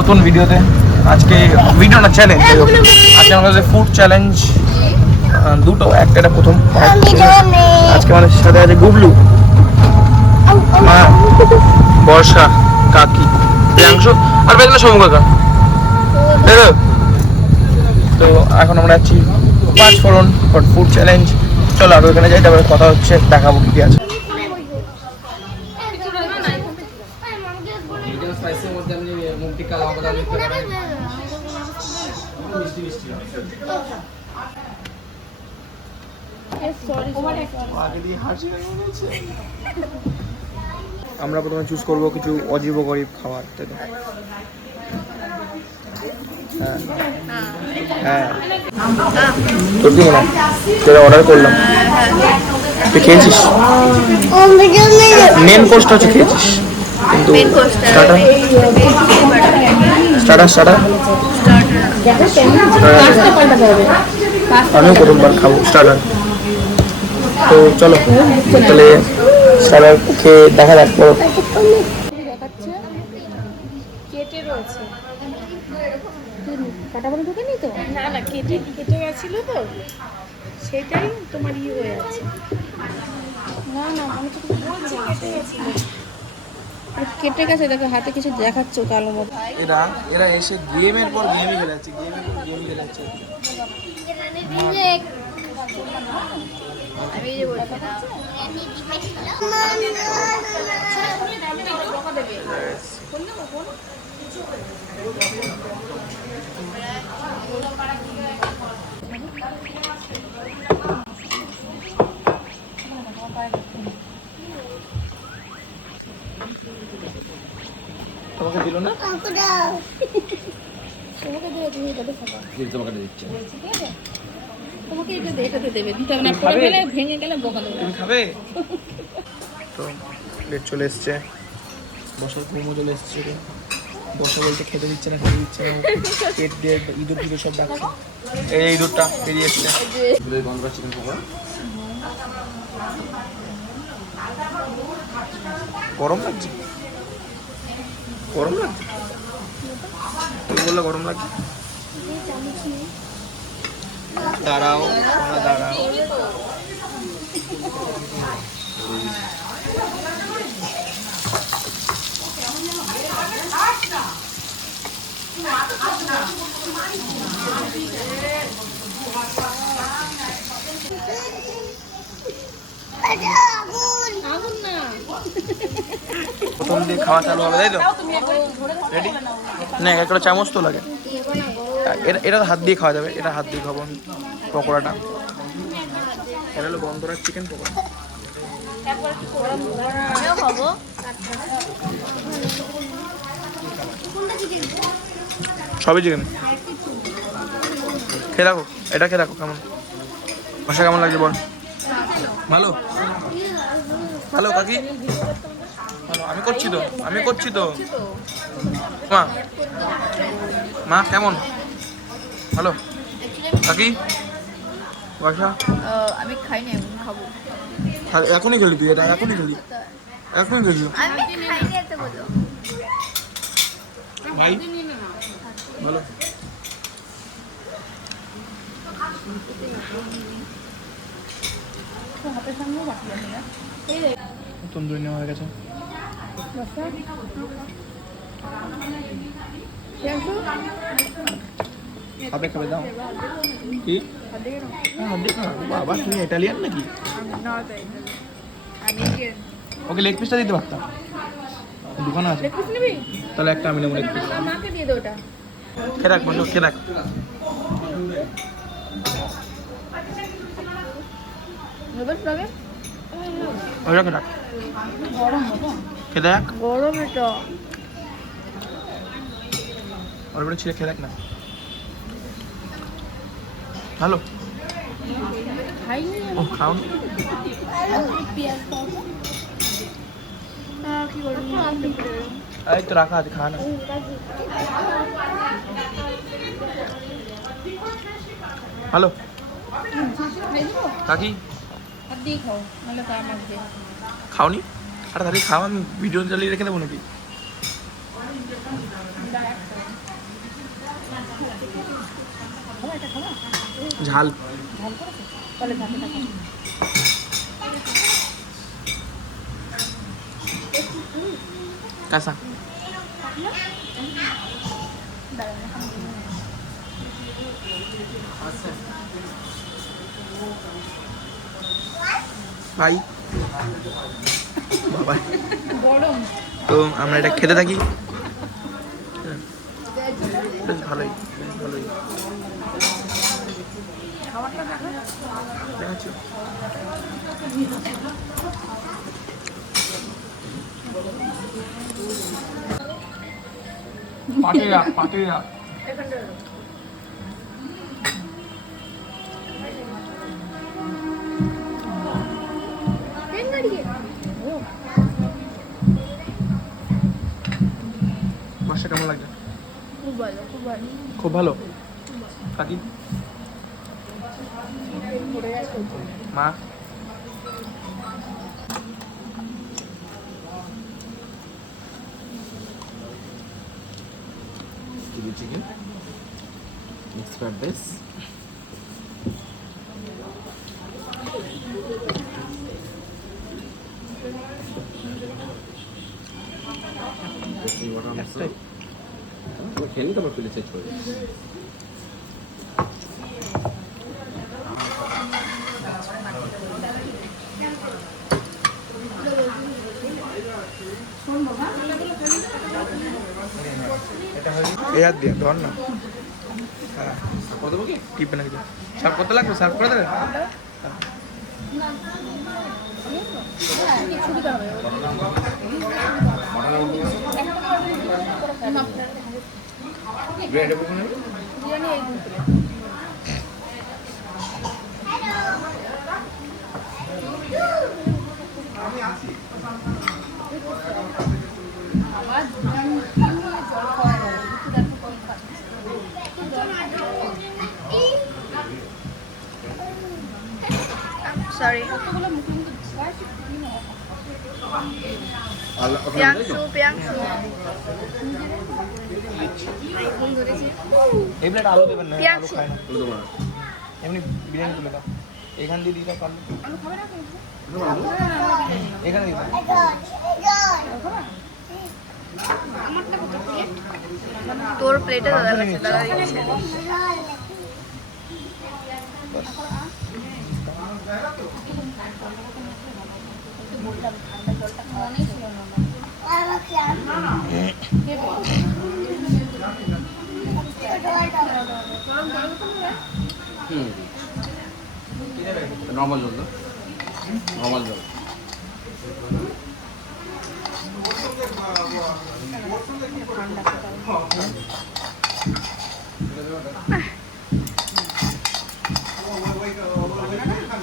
নতুন ভিডিওতে। আজকে ভিডিও না চ্যালেঞ্জ আজকে আমার কাছে ফুড চ্যালেঞ্জ দুটো একটা এটা প্রথম আজকে আমাদের সাথে আছে গুবলু মা বর্ষা কাকি প্রিয়াংশু আর বেদনা সমু কাকা। তাই তো? এখন আমরা যাচ্ছি পাঁচ ফোরন ফর ফুড চ্যালেঞ্জ চলো আগে ওখানে যাই তারপরে কথা হচ্ছে দেখাবো কি আছে। আমরা প্রথমে চুজ করব কিছু অজীব গরিব খাবার তাই তো? হ্যাঁ। হ্যাঁ। তোর কি মনে হয়? অর্ডার করলাম। তুই খেয়েছিস? মেন কোর্সটা হচ্ছে খেয়েছিস। কিন্তু স্টার্টার স্টার্টার স্টার্টার আমিও প্রথমবার খাব। স্টার্টার তো চলো তাহলে খেয়ে দেখা যাক কেটে রয়েছে। কাটা বলে তো? না না কেটে কেটে গেছিল তো। সেটাই তোমার ইয়ে হয়ে আছে না না আমি তো বলছি কেটে গেছিল কেটে গেছে দেখো হাতে কিছু দেখাচ্ছ কালো মতো এরা এরা এসে গেমের পর গেমই খেলাচ্ছে গেমের পর গেম খেলাচ্ছে। তোমাকে দিল না? তোমাকে দেবে তুমি এটাতে খাবা তোমাকে দিচ্ছে। ঠিক আছে তোমাকে এটা এটাতে দেবে। দিতে হবে না পড়ে গেলে ভেঙে গেলে বকা দেবে। খাবে? তো প্লেট চলে এসছে। বসার মোমো চলে এসছে বসা বলতে খেতে দিচ্ছে না খেতে দিচ্ছে না। পেট দিয়ে ইঁদুর সব ডাকছে। এই ইঁদুরটা বেরিয়ে এসছে। দুধের চিকেন পকোড়া গরম লাগছে? গরম লাগছে? তুমি বললে গরম লাগছে? দাঁড়াও তোমরা দাঁড়াও। প্রথম দিয়ে খাওয়া চালু হবে, তাই তো? না একটা চামচ তো লাগে। এটা এটা হাত দিয়ে খাওয়া যাবে এটা হাত দিয়ে খাব পকোড়াটা। এটা হলো বন্ধরার চিকেন পকোড়া। সবই চিকেন খেয়ে রাখো এটা খেয়ে রাখো কেমন। মশা কেমন লাগছে বল। ভালো? ভালো কাকি? ভালো আমি করছি তো আমি করছি তো। মা মা কেমন? ভালো কাকি? বাসা? আমি খাই না এখন খাব। আর এখনই খেলি তুই এটা এখনই খেলি। এখনই খেলি। আমি খাই না এত বলো। ভাই তন্দুরি নেওয়া হয়ে গেছে। খাবে খাবে দাও। কি। বাবা তুমি ইটালিয়ান নাকি? ওকে লেগ পিসটা দিতে পারতাম। দোকানে আছে। তাহলে একটা আমি নেব লেগ পিস মাকে দিয়ে দে ওটা। খেয়ে রাখ বসো খেয়ে রাখ? রাখ গরম খেয়ে দেখ? গরম এটা। ওর ছিঁড়ে খেয়ে দেখ না? ভালো? ও, খাও। এই তো রাখা আছে, খা না। দেবো কাকি? খাওনি? আরে তাহলে খাও, আমি ভিডিও চালিয়ে রেখে দেবো নাকি? করেছে থাকে কাঁচা। ভাই। বাবা। তো আমরা এটা খেতে থাকি। বেশ ভালোই বেশ ভালোই। খাবারটা দেখো দেখাচ্ছি পাটিয়া পাটিয়া মাছটা কেমন লাগছে খুব ভালো খুব ভালো খুব ভালো কাকি পড়ে যাচ্ছে মা? Chilli chicken mix fried rice খেয়ে নি তারপর প্লেট চেঞ্জ করে এই হাত দিয়ে ধর না। হ্যাঁ। করে দেবো কি টিপে নাকি সার্ভ করতে লাগবে? সার্ভ করে দেবে? ব্রেড বিরিয়ানি এই এই প্লেট আলু দেবেন না আলু খায় না। এমনি বিরিয়ানি তুলে দাও। এখান দিয়ে দিতে পারলে এখানে দিতে তোর প্লেটে দাদা লাগছে দাদা দিচ্ছে হুম নর্মাল জল না নর্মাল জল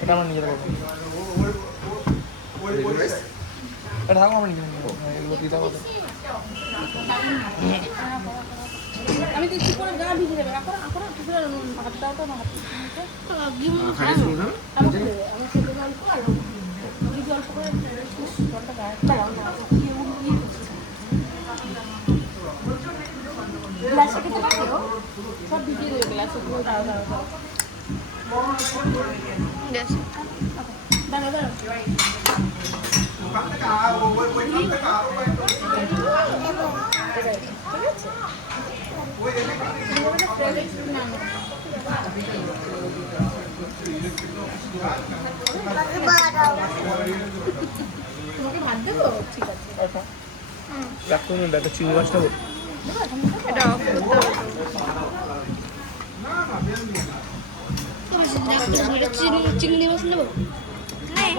এটা আমরা নিজেরা করব এটা থাকো আমরা নিজেরা করব এগুলো দিতে হবে আমি দিচ্ছি করে গা ভিজে যাবে রাখো রাখো পুরো হাত দাও তো না হাত গ্লাসে খেতে পারো সব ভিজিয়ে দেবে গ্লাসে পুরো দাও দাও দাও. দাঁড়া দাঁড়া ঠিক আছে ঠিক আছে রাখতে হবে একটা চিংড়ি মাছটা হোক। এটা off করতে। চিংড়ি মাছ নেব হ্যাঁ,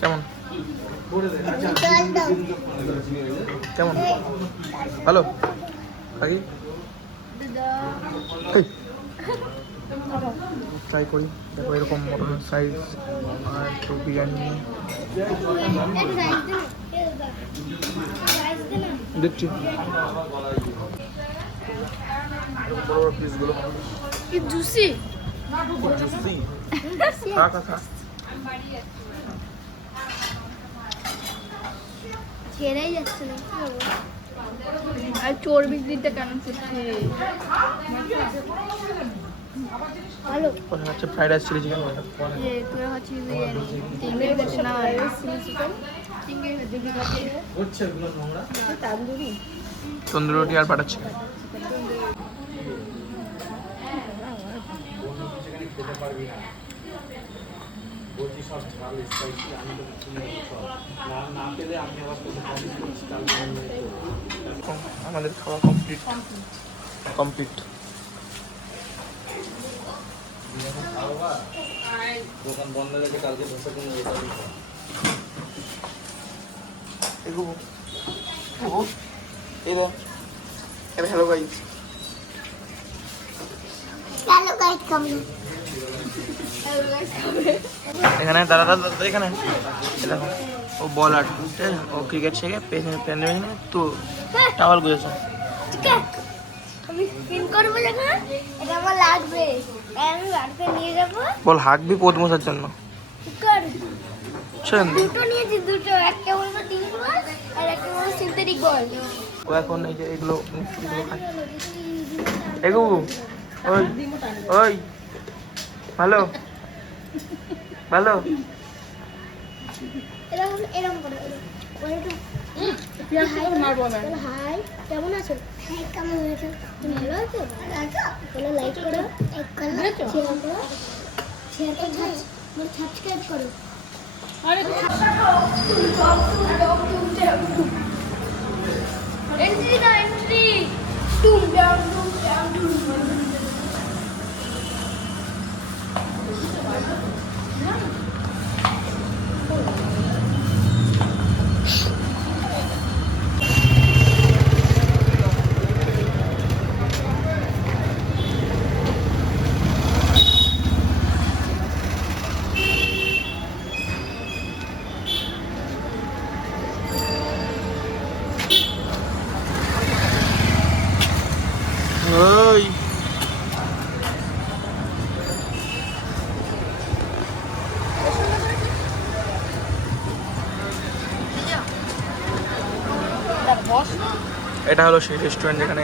কেমন? কেমন? ভালো? কাকি ট্রাই করি। দেখো এরকম মটনের সাইজ আর একটু বিরিয়ানি। দেখছি এরকম বড় বড় পিসগুলো। কি জুসি? জুসি। খা খা খা। ছেড়েই যাচ্ছে না কি করব? আর চর্বি দিতে কেন করছে ভালো কোথায় হচ্ছে ফ্রাইড রাইস চিলি চিকেন যে তোরা হচ্ছে বিরিয়ানি চিংড়ি গেছে না চিংড়ি গেছে হচ্ছে ওগুলো নোংরা তান্দুরি। তন্দুরি রুটি আর বাটার চিকেন খেতে পারবি না। বলছি সব ঝাল স্পাইসি আমি তো শুনে না না পেলে আমি আবার আসব। আমাদের খাওয়া কমপ্লিট কমপ্লিট দোকান বন্ধ রেখে কালকে ধোসা কিনে যেতে হবে এগোবো এগো এই দেখ। এটা হ্যালো গাইস হ্যালো কামিং এখানে দাদা দাদা এখানে। দেখো ও বলার ঠিক আছে? ও ক্রিকেট শেখে পেছনে পেছনে তো টাওয়াল গুজেছে। বল হাঁকবি পোদ মশার জন্য? ঠিক করে বুঝছেন দুটো নিয়েছি দুটো। একটা বলব টিম বল আর একটা বলব সিনথেটিক বল। ও এখন এই যে এগুলো এগুলো এগু ওই ওই। ভালো? ভালো? এরকম এরকম করে এরকম। পেঁয়াজ করে মারবো না? হাই কেমন আছো? হাই কেমন আছো? তুমি ভালো আছো? ভালো আছো? বলো লাইক করো। লাইক করো। শেয়ার করো। শেয়ার করো। বলো সাবস্ক্রাইব করো। আরে এন্ট্রি দাও এন্ট্রি টুম ডাউন টুম ডাউন টুম ওই এটা হলো সেই রেস্টুরেন্ট যেখানে